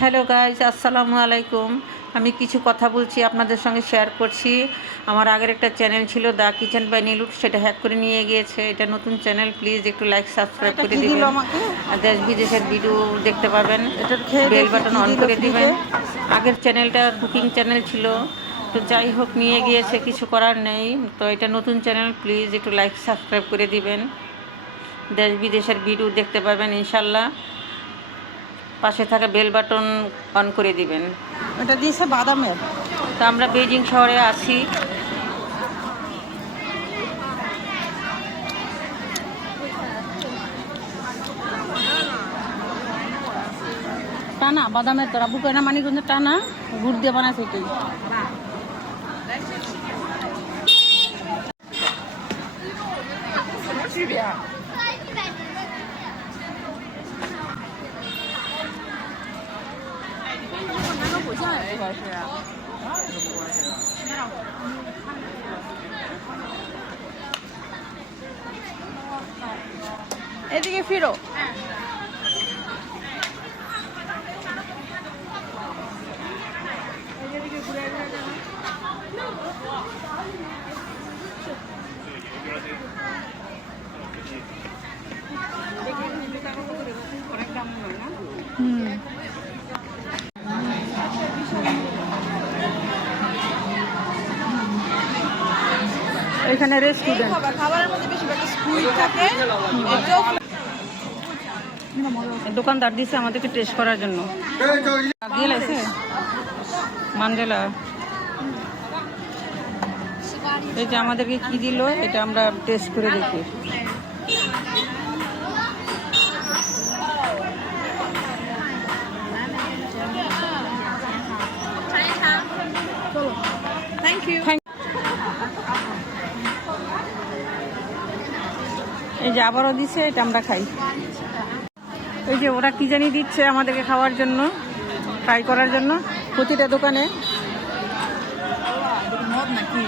Hello guys, আসসালামু আলাইকুম। আমি কিছু কথা বলছি, আপনাদের সঙ্গে শেয়ার করছি। আমার আগের একটা চ্যানেল ছিল দ্য কিচেন বাই নীলু, সেটা হ্যাক করে নিয়ে গিয়েছে। এটা নতুন চ্যানেল, প্লিজ একটু লাইক সাবস্ক্রাইব করে দিবেন। আর দেশ বিদেশের ভিডিও দেখতে পাবেন। বেল বাটন অন করে দিবেন। আগের চ্যানেলটা কুকিং চ্যানেল ছিল, তো যাই হোক নিয়ে গিয়েছে, কিছু করার নেই। তো এটা নতুন চ্যানেল, প্লিজ একটু লাইক সাবস্ক্রাইব করে দিবেন। দেশ বিদেশের ভিডিও দেখতে পাবেন ইনশাল্লাহ। পাশে থাকা বেল বাটন অন করে দিবেন। এটা দিয়েছে বাদামের। তো আমরা বেজিং শহরে আছি। টানা বাদামের তোরা বুকে না মানিকগঞ্জ টানা গুড় দিয়ে বানাইছে এটাই। এদিকে ফিরো। এখানে রেস্টুরেন্ট, খাবারের মধ্যে বেশিরভাগ স্কুল থাকে। দোকানদার দিছে আমাদেরকে টেস্ট করার জন্য। দিয়ে লাইছে মান্ডেলা। এই যে আমাদেরকে কি দিল, এটা আমরা টেস্ট করে দেখি। Thank you. এই যে আবারও দিচ্ছে, এটা আমরা খাই। এই যে ওরা কি জানি দিচ্ছে আমাদেরকে খাওয়ার জন্য, ট্রাই করার জন্য। প্রতিটা দোকানে মদ নাকি?